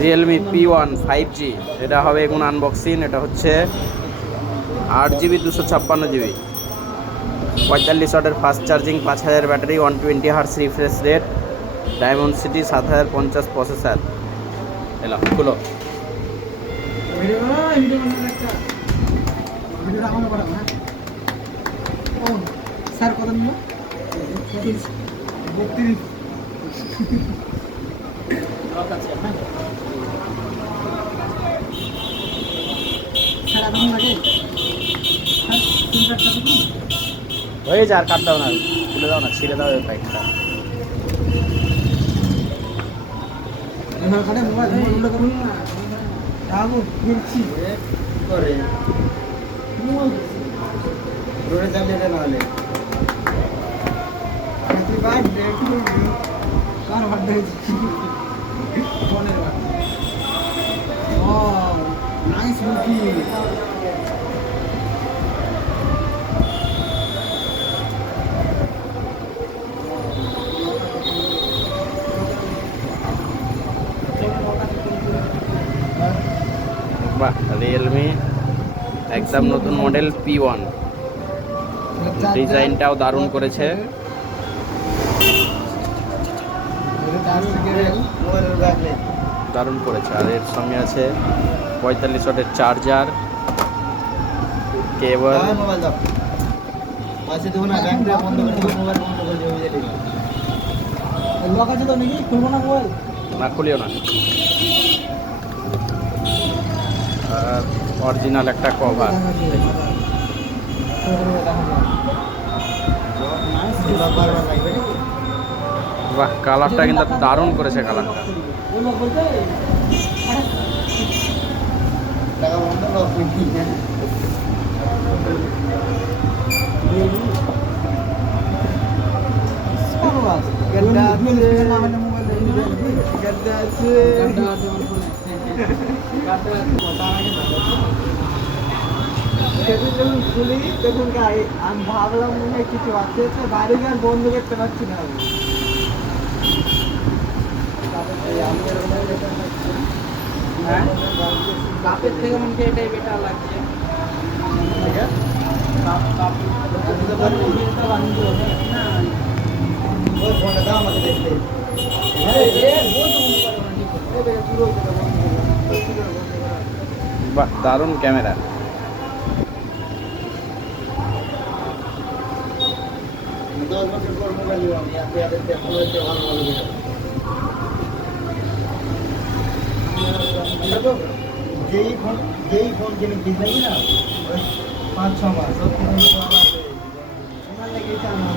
Realme P1 5G এটা হবে এখন আনবক্সিং। এটা হচ্ছে 8GB 256GB 45 ওয়াটের fast charging, 5000 battery, 120 Hz refresh rate, diamond city 7050 processor. এলো খুলো। স্যার কত নিল? 32 হয়ে যা, আর কাট দাও না, খুলে দাও না, ছিঁড়ে দাও এই প্যাকটা। কার বার্থডে হয়েছে? Nice movie. বাহ, রিয়েলমি একদম নতুন মডেল P1, ডিজাইনটাও দারুণ করেছে। দারুণ করেছে। আর এর সঙ্গে আছে 45 ওয়াটের চার্জার, কেবল। লক আছে তো নাকি? খুলবো না মোবাইল? না, খুলিও না। আর অরিজিনাল একটা কভার। বাহ, কালারটা কিন্তু দারুণ করেছে কালারটা। খুলি দেখুন আমি ভাবলাম মনে হয় কিছু আছে, বাইরে গিয়ে বন্ধ করতে পারছি না। বাপের থেকে মনে হয় এটাই বেটার লাগছে। বাহ, দারুণ ক্যামেরা। যেই ফোন কিনে কিনলাম না 5-6 মাস ওনার লেগেছে আমার